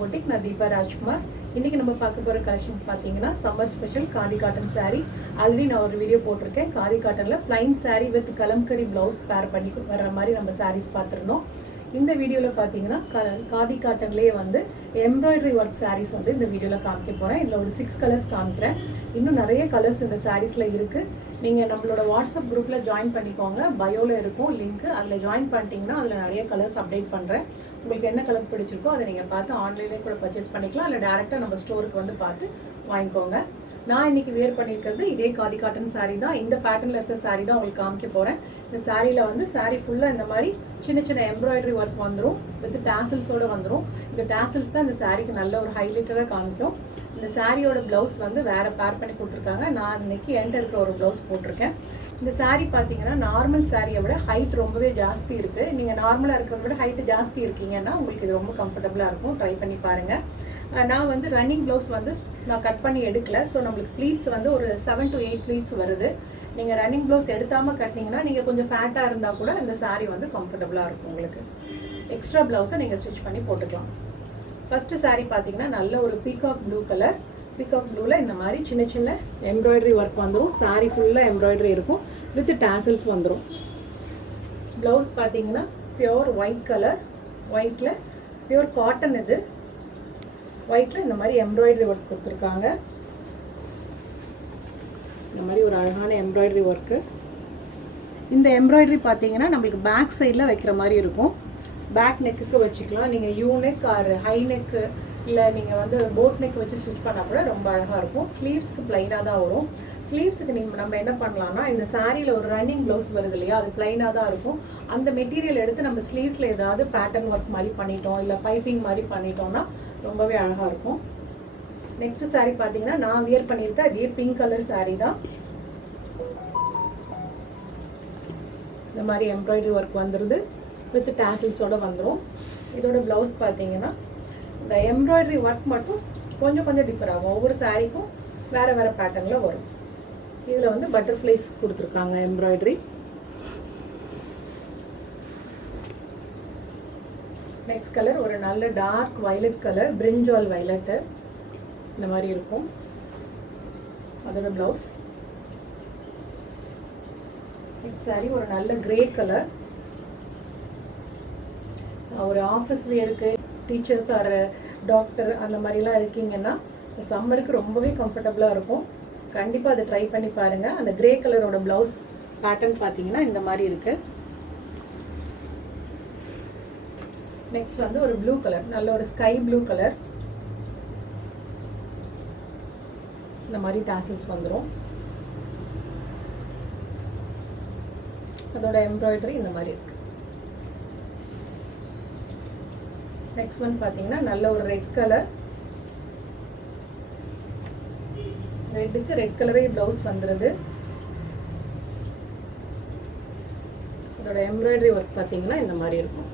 boutique. நான் தீபா ராஜ்குமார். இன்னைக்கு நம்ம பார்க்க போற கலெக்ஷன் பாத்தீங்கன்னா summer special khadi cotton saree. Already நான் ஒரு வீடியோ போட்டிருக்கேன். Khadi காட்டன்ல plain saree with kalamkari blouse பேர் பண்ணி வர்ற மாதிரி நம்ம sarees பார்த்திருந்தோம். இந்த வீடியோல பாத்தீங்கன்னா காதி காட்டன்லயே வந்து எம்ப்ராய்டரி ஒர்க் sarees வந்து இந்த வீடியோல காமிக்க போறேன். இதுல ஒரு 6 கலர்ஸ் காமிக்கிறேன். இன்னும் நிறைய கலர்ஸ் இந்த sareesல இருக்கு. நீங்க நம்மளோட வாட்ஸ்அப் குரூப்ல ஜாயின் பண்ணிக்கோங்க. பயோல இருக்கும் லிங்க். அதுல ஜாயின் பண்ணிட்டீங்கன்னா அதுல நிறைய கலர்ஸ் அப்டேட் பண்றேன். உங்களுக்கு என்ன கலர் பிடிச்சிருக்கோ அதை நீங்க பார்த்து ஆன்லைன்லயே கூட பர்ச்சேஸ் பண்ணிக்கலாம். இல்ல டைரக்டா நம்ம ஸ்டோருக்கு வந்து பார்த்து வாங்கிக்கோங்க. நான் இன்னைக்கு வேர் பண்ணிருக்கிறது இதே காதி காட்டன் saree தான். இந்த பேட்டர்ன்ல இருக்க saree தான் உங்களுக்கு காமிக்க போறேன். இந்த சாரியில வந்து saree ஃபுல்லா இந்த மாதிரி சின்ன சின்ன எம்ப்ராய்டரி ஒர்க் வந்துரும் வித் டாசல்ஸோட வந்துரும். இந்த டாசல்ஸ் தான் இந்த சாரிக்கு நல்ல ஒரு ஹைலைட்டரா காமிக்கும். இந்த சாரியோட பிளவுஸ் வந்து வேற பேர் பண்ணி கொடுத்துருக்காங்க. நான் இன்னைக்கு என்கிட்ட இருக்கிற ஒரு பிளவுஸ் போட்டிருக்கேன். இந்த saree பாத்தீங்கன்னா நார்மல் சாரியை விட ஹைட் ரொம்பவே ஜாஸ்தி இருக்கு. நீங்க நார்மலா இருக்கிறத விட ஹைட் ஜாஸ்தி இருக்கீங்கன்னா உங்களுக்கு இது ரொம்ப கம்ஃபர்டபுளா இருக்கும். ட்ரை பண்ணி பாருங்க. நான் வந்து ரன்னிங் ப்ளவுஸ் வந்து நான் கட் பண்ணி எடுக்கல. ஸோ நம்மளுக்கு ப்ளீட்ஸ் வந்து ஒரு 7 to 8 ப்ளீட்ஸ் வருது. நீங்கள் ரன்னிங் ப்ளவுஸ் எடுத்தாமல் கட்டினீங்கன்னா நீங்கள் கொஞ்சம் ஃபேட்டாக இருந்தால் கூட இந்த saree வந்து கம்ஃபர்டபுளாக இருக்கும். உங்களுக்கு எக்ஸ்ட்ரா ப்ளவுஸை நீங்கள் ஸ்டிச் பண்ணி போட்டுக்கலாம். ஃபஸ்ட்டு saree பார்த்தீங்கன்னா நல்ல ஒரு பீகாக் ப்ளூ கலர். பீகாக் ப்ளூவில் இந்த மாதிரி சின்ன சின்ன எம்ப்ராய்டரி ஒர்க் வந்துடும். saree ஃபுல்லாக எம்ப்ராய்டரி இருக்கும் வித் டாசல்ஸ் வந்துடும். ப்ளவுஸ் பார்த்தீங்கன்னா பியோர் ஒயிட் கலர். ஒயிட்டில் பியோர் காட்டன். இது ஒயிட்ல இந்த மாதிரி எம்ப்ராய்டரி ஒர்க் கொடுத்துருக்காங்க. இந்த மாதிரி ஒரு அழகான எம்ப்ராய்டரி ஒர்க்கு. இந்த எம்ப்ராய்டரி பார்த்தீங்கன்னா நம்மளுக்கு பேக் சைடில் வைக்கிற மாதிரி இருக்கும். பேக் நெக்குக்கு வச்சுக்கலாம். நீங்கள் U neck or high neck இல்லை நீங்கள் வந்து போட் நெக் வச்சு ஸ்டிச் பண்ணால் கூட ரொம்ப அழகாக இருக்கும். ஸ்லீவ்ஸ்க்கு பிளைனாக தான் வரும். ஸ்லீவ்ஸுக்கு நம்ம என்ன பண்ணலாம்னா இந்த சாரியில் ஒரு ரன்னிங் ப்ளவுஸ் வருது இல்லையா, அது பிளைனாக தான் இருக்கும். அந்த மெட்டீரியல் எடுத்து நம்ம ஸ்லீவ்ஸில் ஏதாவது பேட்டர்ன் ஒர்க் மாதிரி பண்ணிட்டோம் இல்லை பைப்பிங் மாதிரி பண்ணிட்டோம்னா ரொம்பவே அழகாக இருக்கும். நெக்ஸ்ட் saree பார்த்தீங்கன்னா நான் வியர் பண்ணியிருக்கேன். அதே பிங்க் கலர் saree தான். இந்த மாதிரி எம்ப்ராய்டரி ஒர்க் வந்துடுது வித் டாசல்ஸோட வந்துடும். இதோட ப்ளவுஸ் பார்த்தீங்கன்னா இந்த எம்ப்ராய்டரி ஒர்க் மட்டும் கொஞ்சம் கொஞ்சம் டிஃபர் ஆகும். ஒவ்வொரு சாரீக்கும் வேறு வேறு பேட்டர்னில் வரும். இதில் வந்து பட்டர்ஃப்ளைஸ் கொடுத்துருக்காங்க எம்ப்ராய்டரி. நெக்ஸ்ட் கலர் ஒரு நல்ல டார்க் வயலட் கலர், பிரிஞ்சால் வயலட்டு இந்த மாதிரி இருக்கும். அதோட பிளவுஸ். நெக்ஸ்ட் saree ஒரு நல்ல கிரே கலர். ஒரு ஆஃபீஸ் வேருக்கு டீச்சர்ஸ் ஆர் டாக்டர் அந்த மாதிரிலாம் இருக்கீங்கன்னா சம்மருக்கு ரொம்பவே கம்ஃபர்டபுளாக இருக்கும். கண்டிப்பாக அதை ட்ரை பண்ணி பாருங்கள். அந்த கிரே கலரோட பிளவுஸ் பேட்டர்ன் பார்த்தீங்கன்னா இந்த மாதிரி இருக்கு. நெக்ஸ்ட் வந்து ஒரு ப்ளூ கலர், நல்ல ஒரு ஸ்கை ப்ளூ கலர். இந்த மாதிரி டாசல்ஸ் வந்துடும். அதோட எம்ப்ராய்டரி இந்த மாதிரி இருக்கு. நெக்ஸ்ட் ஒன் பார்த்தீங்கன்னா நல்ல ஒரு ரெட் கலர். ரெட்டுக்கு ரெட் கலரே பிளவுஸ் வந்துடுது. இதோட எம்ப்ராய்டரி ஒர்க் பார்த்தீங்கன்னா இந்த மாதிரி இருக்கும்.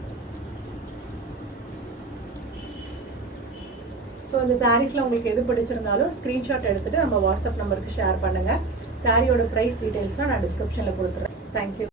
ஸோ இந்த சாரீஸில் உங்களுக்கு எது பிடிச்சிருந்தாலும் ஸ்க்ரீன்ஷாட் எடுத்துகிட்டு நம்ம வாட்ஸ்அப் நம்பருக்கு ஷேர் பண்ணுங்கள். சாரியோட ப்ரைஸ் டீட்டெயில்ஸ்லாம் நான் டிஸ்கிரிப்ஷனில் கொடுத்துறேன். தேங்க்யூ.